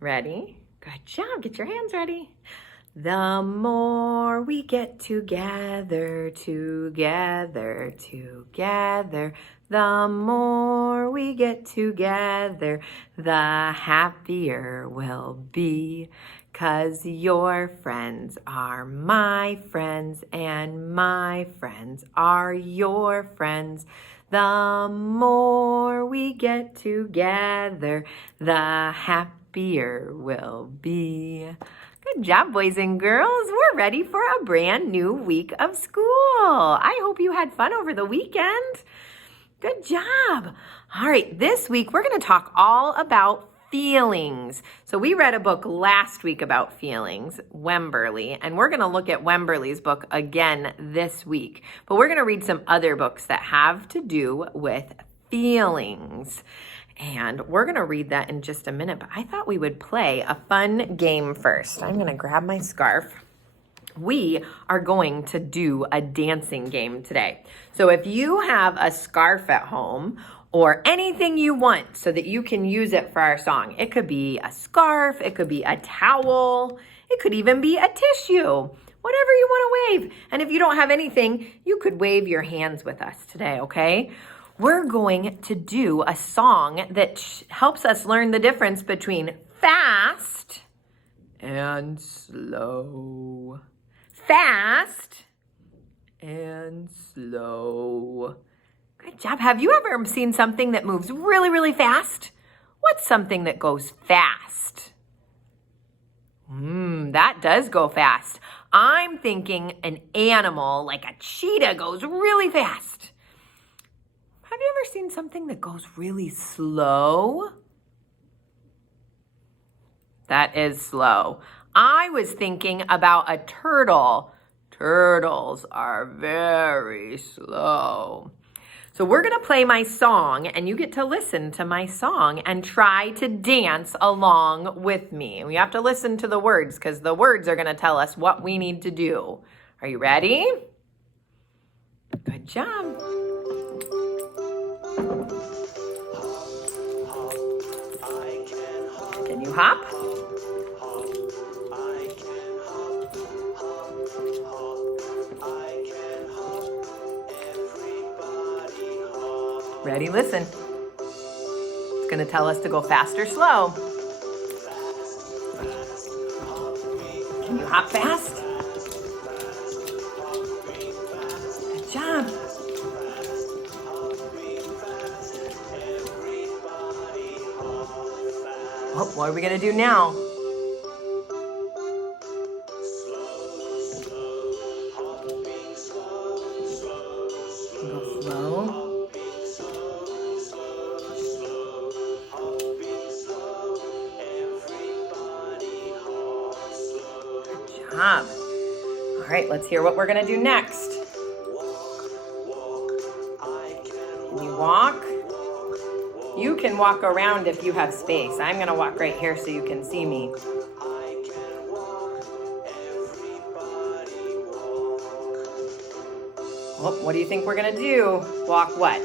Ready? Good job. Get your hands ready. The more we get together, together, together, the more we get together, the happier we'll be. 'Cause your friends are my friends and my friends are your friends. The more we get together, the happier we'll be. Good job, boys and girls. We're ready for a brand new week of school. I hope you had fun over the weekend. Good job. All right, this week we're going to talk all about feelings. So we read a book last week about feelings, Wemberly, and we're going to look at Wemberly's book again this week. But we're going to read some other books that have to do with feelings. And we're going to read that in just a minute, but I thought we would play a fun game first. I'm going to grab my scarf. We are going to do a dancing game today. So if you have a scarf at home or anything you want so that you can use it for our song, it could be a scarf, it could be a towel, it could even be a tissue, whatever you want to wave. And if you don't have anything, you could wave your hands with us today, okay? We're going to do a song that helps us learn the difference between fast and slow. Fast and slow. Good job. Have you ever seen something that moves really, really fast? What's something that goes fast? That does go fast. I'm thinking an animal like a cheetah goes really fast. Have you ever seen something that goes really slow? That is slow. I was thinking about a turtle. Turtles are very slow. So we're going to play my song, and you get to listen to my song and try to dance along with me. We have to listen to the words because the words are going to tell us what we need to do. Are you ready? Good job. Can you hop? Ready? Listen. It's going to tell us to go fast or slow. Can you hop fast? Good job. Oh, what are we going to do now? Go slow. Good job. All right, let's hear what we're going to do next. Can you walk? You can walk around if you have space. I'm going to walk right here so you can see me. Oh, what do you think we're going to do? Walk what?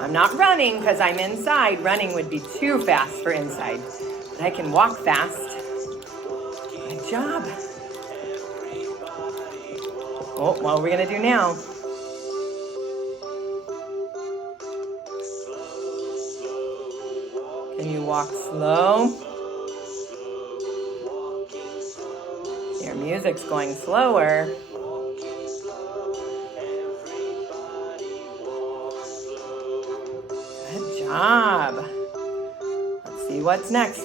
I'm not running because I'm inside. Running would be too fast for inside. But I can walk fast. Good job. Oh, what are we going to do now? Can you walk slow? Your music's going slower. Good job. Let's see what's next.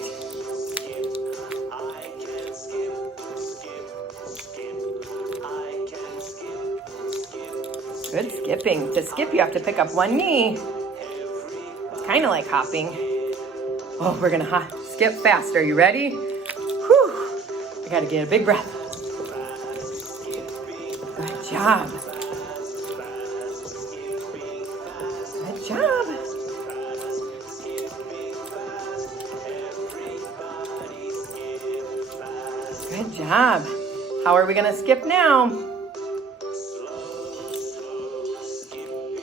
Good skipping. To skip, you have to pick up one knee. It's kind of like hopping. Oh, we're going to skip fast. Are you ready? Whew. I got to get a big breath. Good job. Good job. Good job. How are we going to skip now?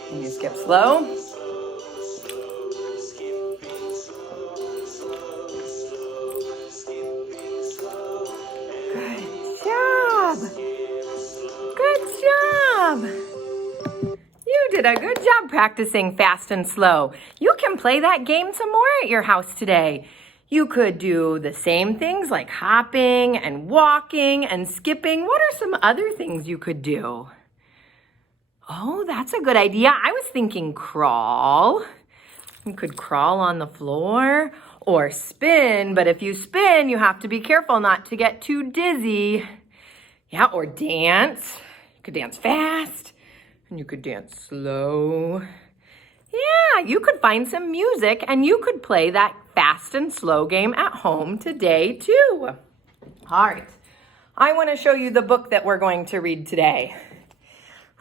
Can you skip slow? job. You did a good job practicing fast and slow. You can play that game some more at your house today. You could do the same things like hopping and walking and skipping. What are some other things you could do? Oh, that's a good idea. I was thinking crawl. You could crawl on the floor or spin, but if you spin, you have to be careful not to get too dizzy. Yeah, or dance. You could dance fast and you could dance slow. Yeah, you could find some music and you could play that fast and slow game at home today too. All right, I want to show you the book that we're going to read today.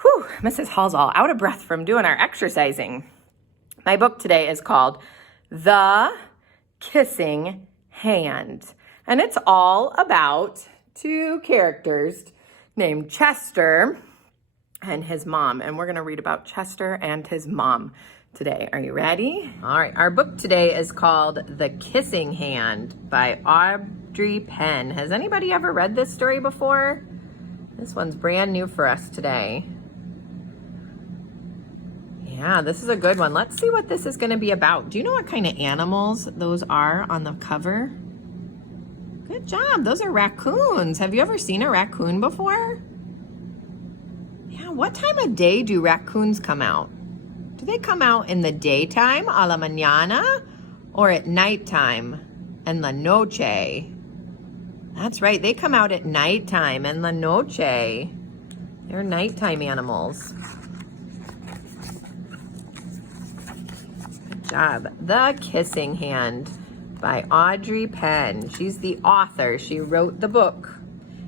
Whew, Mrs. Hall's all out of breath from doing our exercising. My book today is called The Kissing Hand, and it's all about two characters named Chester and his mom, and we're going to read about Chester and his mom today. Are you ready? All right, our book today is called The Kissing Hand by Audrey Penn. Has anybody ever read this story before? This one's brand new for us today. Yeah, this is a good one. Let's see what this is going to be about. Do you know what kind of animals those are on the cover? Good job. Those are raccoons. Have you ever seen a raccoon before? Yeah, what time of day do raccoons come out? Do they come out in the daytime, a la mañana, or at nighttime, en la noche? That's right, they come out at nighttime, en la noche. They're nighttime animals. Good job. The Kissing Hand by Audrey Penn. She's the author. She wrote the book.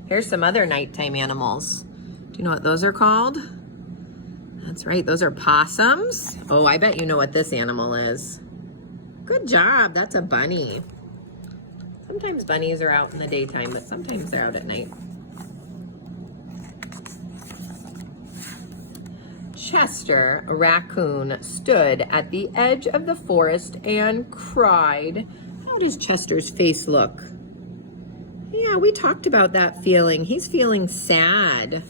Here's some other nighttime animals. Do you know what those are called? That's right, those are possums. Oh, I bet you know what this animal is. Good job, that's a bunny. Sometimes bunnies are out in the daytime, but sometimes they're out at night. Chester, a raccoon, stood at the edge of the forest and cried. How does Chester's face look? Yeah, we talked about that feeling. He's feeling sad.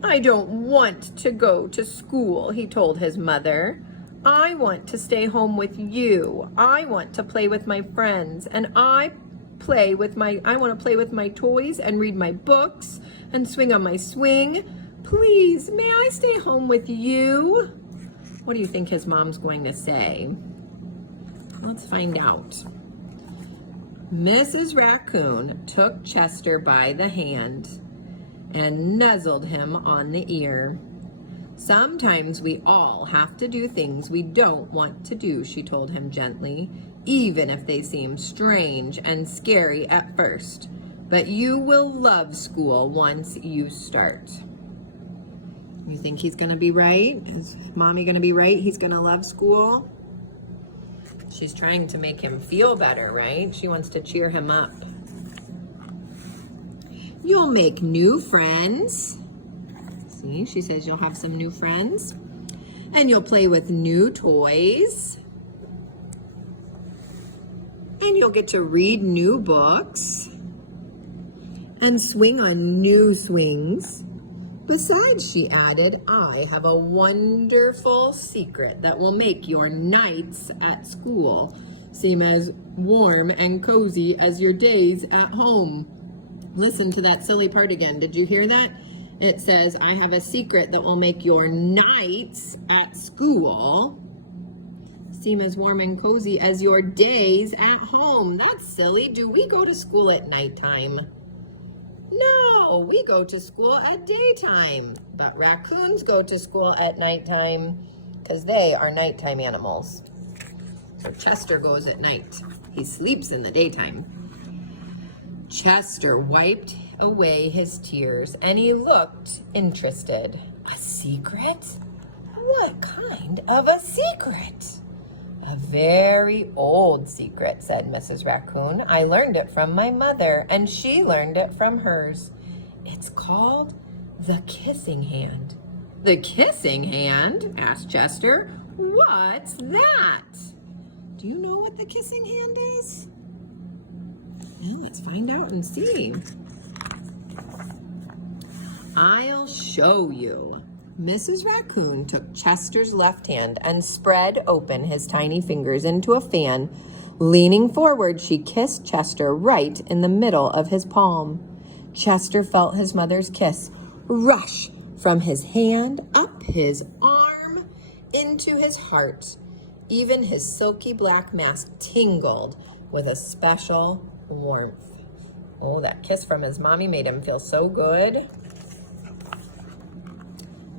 I don't want to go to school, he told his mother. I want to stay home with you. I want to play with my friends, and I want to play with my toys and read my books and swing on my swing. Please, may I stay home with you? What do you think his mom's going to say? Let's find out. Mrs. Raccoon took Chester by the hand and nuzzled him on the ear. Sometimes we all have to do things we don't want to do, she told him gently, even if they seem strange and scary at first. But you will love school once you start. You think he's going to be right? Is Mommy going to be right? He's going to love school? She's trying to make him feel better, right? She wants to cheer him up. You'll make new friends. See, she says you'll have some new friends. And you'll play with new toys. And you'll get to read new books. And swing on new swings. Besides, she added, I have a wonderful secret that will make your nights at school seem as warm and cozy as your days at home. Listen to that silly part again. Did you hear that? It says, I have a secret that will make your nights at school seem as warm and cozy as your days at home. That's silly. Do we go to school at nighttime? No, we go to school at daytime. But raccoons go to school at nighttime because they are nighttime animals. So Chester goes at night. He sleeps in the daytime. Chester wiped away his tears and he looked interested. A secret? What kind of a secret? A very old secret, said Mrs. Raccoon. I learned it from my mother and she learned it from hers. It's called the Kissing Hand. The Kissing Hand? Asked Chester. What's that? Do you know what the Kissing Hand is? Well, let's find out and see. I'll show you. Mrs. Raccoon took Chester's left hand and spread open his tiny fingers into a fan. Leaning forward, she kissed Chester right in the middle of his palm. Chester felt his mother's kiss rush from his hand up his arm into his heart. Even his silky black mask tingled with a special warmth. Oh, that kiss from his mommy made him feel so good.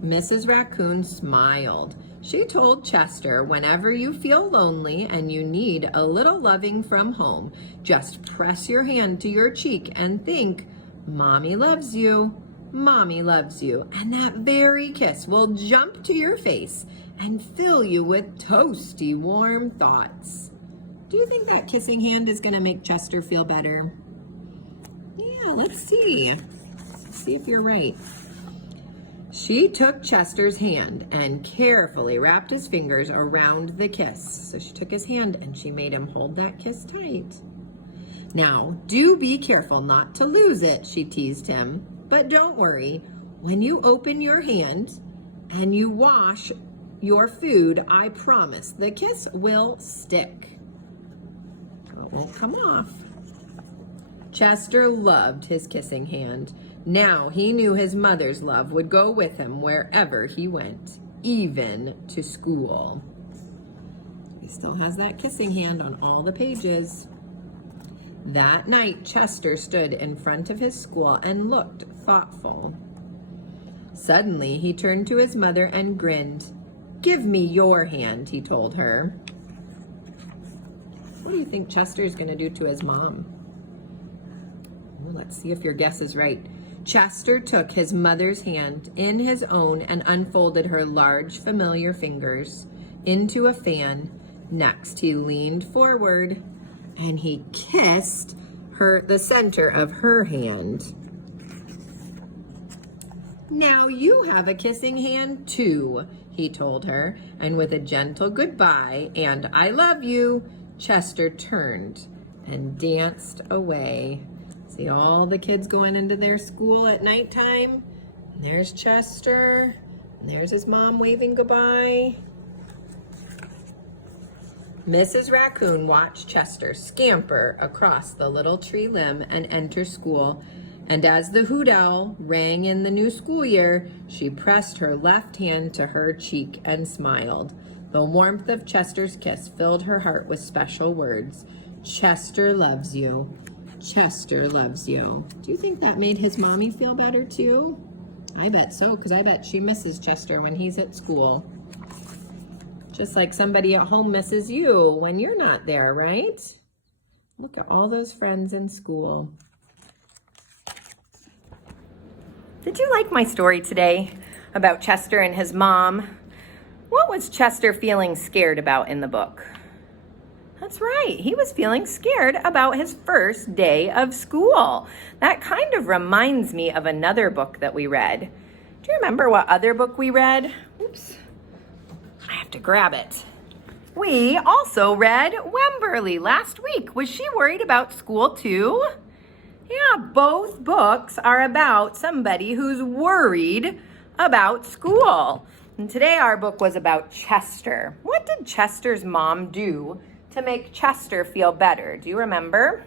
Mrs. Raccoon smiled. She told Chester, whenever you feel lonely and you need a little loving from home, just press your hand to your cheek and think, Mommy loves you, Mommy loves you. And that very kiss will jump to your face and fill you with toasty, warm thoughts. Do you think that kissing hand is going to make Chester feel better? Yeah, let's see. Let's see if you're right. She took Chester's hand and carefully wrapped his fingers around the kiss. So she took his hand and she made him hold that kiss tight. Now, do be careful not to lose it, she teased him. But don't worry, when you open your hand and you wash your food, I promise the kiss will stick. It won't come off. Chester loved his kissing hand. Now he knew his mother's love would go with him wherever he went, even to school. He still has that kissing hand on all the pages. That night, Chester stood in front of his school and looked thoughtful. Suddenly, he turned to his mother and grinned. Give me your hand, he told her. What do you think Chester's going to do to his mom? Well, let's see if your guess is right. Chester took his mother's hand in his own and unfolded her large, familiar fingers into a fan. Next, he leaned forward and he kissed the center of her hand. Now you have a kissing hand too, he told her, and with a gentle goodbye and I love you, Chester turned and danced away. See all the kids going into their school at nighttime? And there's Chester, and there's his mom waving goodbye. Mrs. Raccoon watched Chester scamper across the little tree limb and enter school. And as the hoot owl rang in the new school year, she pressed her left hand to her cheek and smiled. The warmth of Chester's kiss filled her heart with special words. Chester loves you. Chester loves you. Do you think that made his mommy feel better too? I bet so, because I bet she misses Chester when he's at school. Just like somebody at home misses you when you're not there, right? Look at all those friends in school. Did you like my story today about Chester and his mom? What was Chester feeling scared about in the book? That's right, he was feeling scared about his first day of school. That kind of reminds me of another book that we read. Do you remember what other book we read? Oops, I have to grab it. We also read Wemberly last week. Was she worried about school too? Yeah, both books are about somebody who's worried about school. And today our book was about Chester. What did Chester's mom do to make Chester feel better? Do you remember?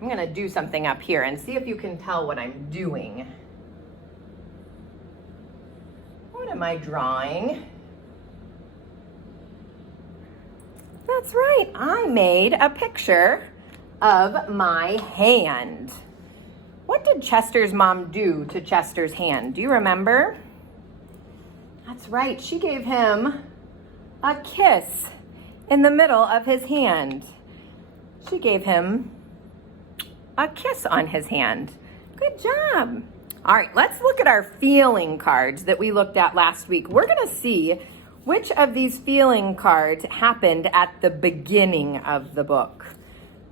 I'm going to do something up here and see if you can tell what I'm doing. What am I drawing? That's right, I made a picture of my hand. What did Chester's mom do to Chester's hand? Do you remember? That's right, she gave him a kiss in the middle of his hand. She gave him a kiss on his hand. Good job. All right, let's look at our feeling cards that we looked at last week. We're gonna see which of these feeling cards happened at the beginning of the book,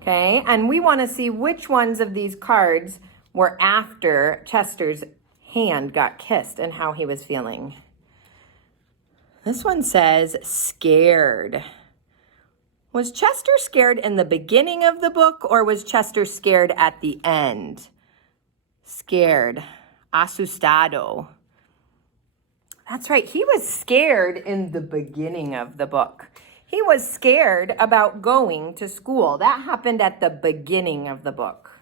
okay? And we wanna see which ones of these cards were after Chester's hand got kissed and how he was feeling. This one says scared. Was Chester scared in the beginning of the book or was Chester scared at the end? Scared, asustado. That's right. He was scared in the beginning of the book. He was scared about going to school. That happened at the beginning of the book.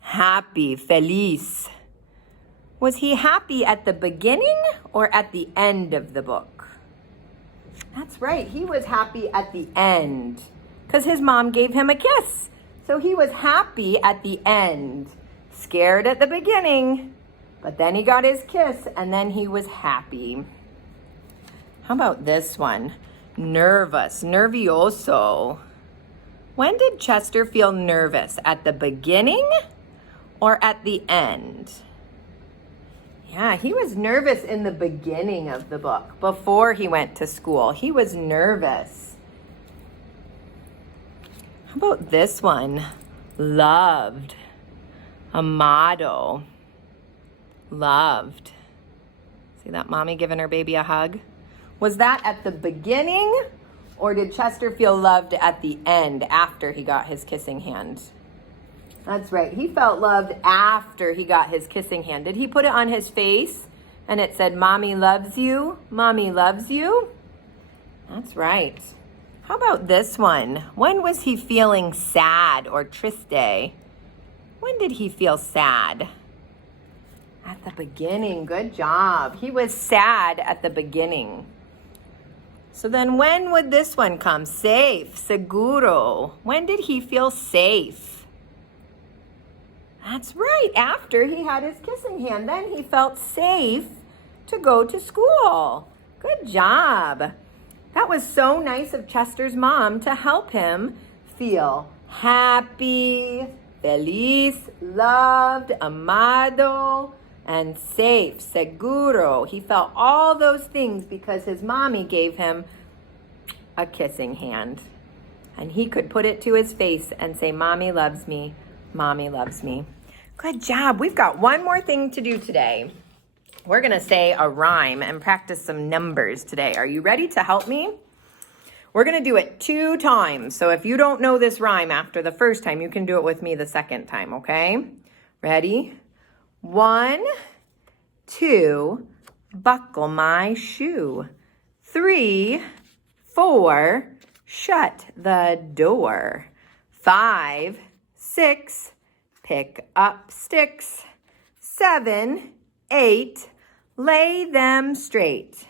Happy, feliz. Was he happy at the beginning or at the end of the book? That's right. He was happy at the end because his mom gave him a kiss. So he was happy at the end. Scared at the beginning, but then he got his kiss and then he was happy. How about this one? Nervous, nervioso. When did Chester feel nervous? At the beginning or at the end? Yeah, he was nervous in the beginning of the book, before he went to school. He was nervous. How about this one? Loved. Amado. Loved. See that mommy giving her baby a hug? Was that at the beginning, or did Chester feel loved at the end after he got his kissing hand? That's right. He felt loved after he got his kissing hand. Did he put it on his face and it said, Mommy loves you, Mommy loves you? That's right. How about this one? When was he feeling sad or triste? When did he feel sad? At the beginning. Good job. He was sad at the beginning. So then when would this one come? Safe, seguro. When did he feel safe? That's right. After he had his kissing hand. Then he felt safe to go to school. Good job. That was so nice of Chester's mom to help him feel happy, feliz, loved, amado, and safe, seguro. He felt all those things because his mommy gave him a kissing hand. And he could put it to his face and say, Mommy loves me, Mommy loves me. Good job. We've got one more thing to do today. We're going to say a rhyme and practice some numbers today. Are you ready to help me? We're going to do it 2 times. So if you don't know this rhyme after the first time, you can do it with me the second time, okay? Ready? 1, 2, buckle my shoe. 3, 4, shut the door. 5, 6, pick up sticks. 7, 8, lay them straight.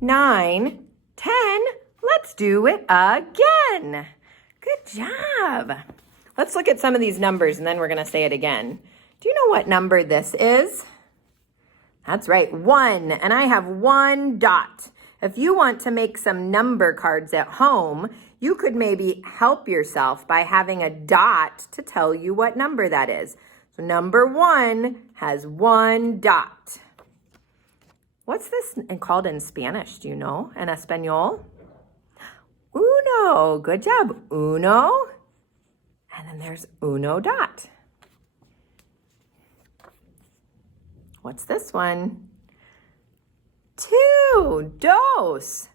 9, 10, let's do it again. Good job. Let's look at some of these numbers and then we're going to say it again. Do you know what number this is? That's right, 1. And I have 1 dot. If you want to make some number cards at home, you could maybe help yourself by having a dot to tell you what number that is. So number 1 has 1 dot. What's this called in Spanish? Do you know? En Espanol? Uno. Good job. Uno. And then there's uno dot. What's this one? 2. Dos.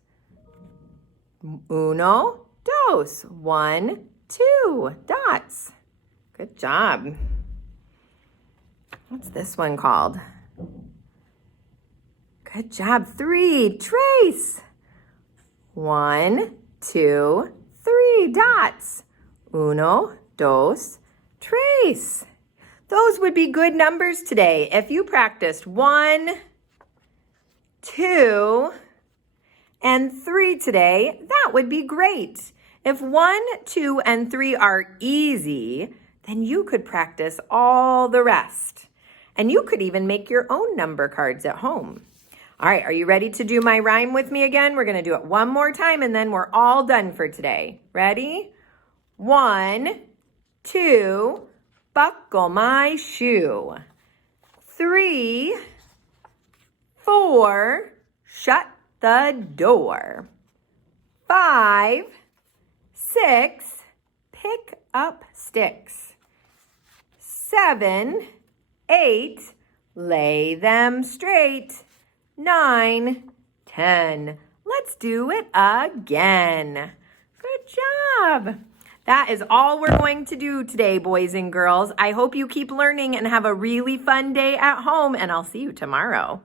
Uno, dos. 1, 2 dots. Good job. What's this one called? Good job. 3. Trace. 1, 2, 3 dots. Uno, dos, tres. Those would be good numbers today. If you practiced 1, 2, and 3 today, that would be great. If 1, 2, and 3 are easy, then you could practice all the rest. And you could even make your own number cards at home. All right, are you ready to do my rhyme with me again? We're going to do it one more time and then we're all done for today. Ready? 1, 2, buckle my shoe. 3, 4, shut the door. 5, 6, pick up sticks. 7, 8, lay them straight. 9, 10. Let's do it again. Good job. That is all we're going to do today, boys and girls. I hope you keep learning and have a really fun day at home, and I'll see you tomorrow.